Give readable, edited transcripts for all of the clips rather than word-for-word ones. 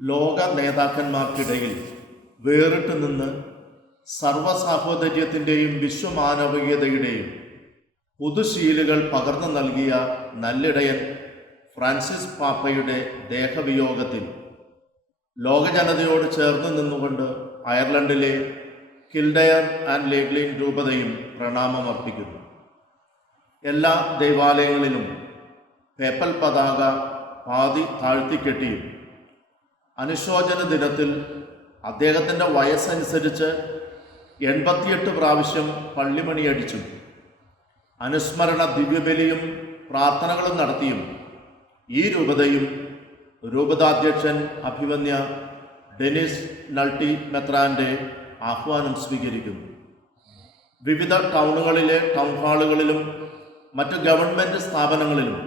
ലോക നേതാക്കന്മാർക്കിടയിൽ വേറിട്ട് നിന്ന് സർവ്വസാഹോദര്യത്തിൻ്റെയും വിശ്വമാനവികതയുടെയും പുതുശീലുകൾ പകർന്നു നൽകിയ നല്ലിടയൻ ഫ്രാൻസിസ് പാപ്പയുടെ ദേഹവിയോഗത്തിൽ ലോകജനതയോട് ചേർന്ന് നിന്നുകൊണ്ട് അയർലൻഡിലെ കിൽഡയർ ആൻഡ് ലേഗ്ലിൻ രൂപതയും പ്രണാമമർപ്പിക്കുന്നു. എല്ലാ ദൈവാലയങ്ങളിലും പേപ്പൽ പതാക പാതി താഴ്ത്തിക്കെട്ടിയും അനുശോചന ദിനത്തിൽ അദ്ദേഹത്തിൻ്റെ വയസ്സനുസരിച്ച് 88 പ്രാവശ്യം പള്ളിമണിയടിച്ചും അനുസ്മരണ ദിവ്യബലിയും പ്രാർത്ഥനകളും നടത്തിയും ഈ രൂപതയും രൂപതാധ്യക്ഷൻ അഭിവന്യ ഡെനിസ് നൾട്ടി മെത്രാൻ്റെ ആഹ്വാനം സ്വീകരിക്കുന്നു. വിവിധ ടൗണുകളിലെ ടൗൺ ഹാളുകളിലും മറ്റ് ഗവൺമെൻറ് സ്ഥാപനങ്ങളിലും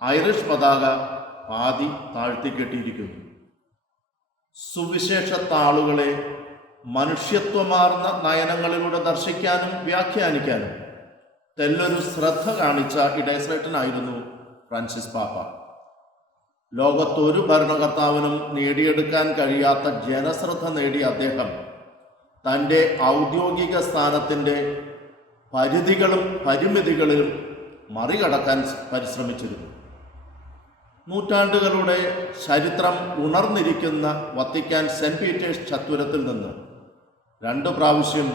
ഐറിഷ് പതാക പാതി താഴ്ത്തിക്കെട്ടിയിരിക്കുന്നു. സുവിശേഷ താളുകളെ മനുഷ്യത്വമാർന്ന നയനങ്ങളിലൂടെ ദർശിക്കാനും വ്യാഖ്യാനിക്കാനും തെല്ലൊരു ശ്രദ്ധ കാണിച്ച ഇടയശ്രേഷ്ഠനായിരുന്നു ഫ്രാൻസിസ് പാപ്പ. ലോകത്തൊരു ഭരണകർത്താവിനും നേടിയെടുക്കാൻ കഴിയാത്ത ജനശ്രദ്ധ നേടിയ അദ്ദേഹം തൻ്റെ ഔദ്യോഗിക സ്ഥാനത്തിൻ്റെ പരിധികളും പരിമിതികളും മറികടക്കാൻ പരിശ്രമിച്ചിരുന്നു. നൂറ്റാണ്ടുകളുടെ ചരിത്രം ഉണർന്നിരിക്കുന്ന വത്തിക്കാൻ സെൻറ്റ് പീറ്റേഴ്സ് ചത്വരത്തിൽ നിന്ന് 2 പ്രാവശ്യം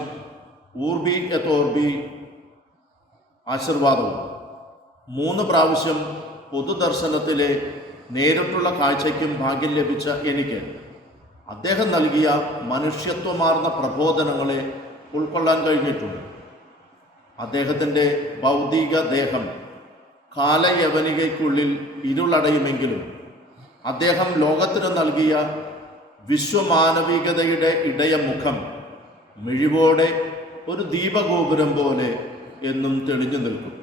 ഊർബി എത് ഓർബി ആശീർവാദവും 3 പ്രാവശ്യം പൊതുദർശനത്തിലെ നേരിട്ടുള്ള കാഴ്ചയ്ക്കും ഭാഗ്യം ലഭിച്ച എനിക്ക് അദ്ദേഹം നൽകിയ മനുഷ്യത്വമാർന്ന പ്രബോധനങ്ങളെ ഉൾക്കൊള്ളാൻ കഴിഞ്ഞിട്ടുണ്ട്. അദ്ദേഹത്തിൻ്റെ ഭൗതിക ദേഹം കാലയവനികയ്ക്കുള്ളിൽ ഇരുളടയുമെങ്കിലും അദ്ദേഹം ലോകത്തിന് നൽകിയ വിശ്വമാനവികതയുടെ ഇടയമുഖം മിഴിവോടെ ഒരു ദീപഗോപുരം പോലെ എന്നും തെളിഞ്ഞു നിൽക്കും.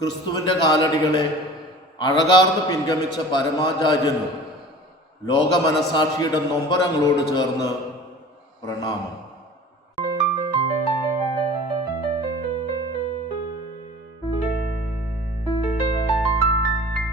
ക്രിസ്തുവിൻ്റെ കാലടികളെ അഴകാർന്ന് പിൻഗമിച്ച പരമാചാര്യന് ലോകമനസാക്ഷിയുടെ നൊമ്പരങ്ങളോട് ചേർന്ന് പ്രണാമം.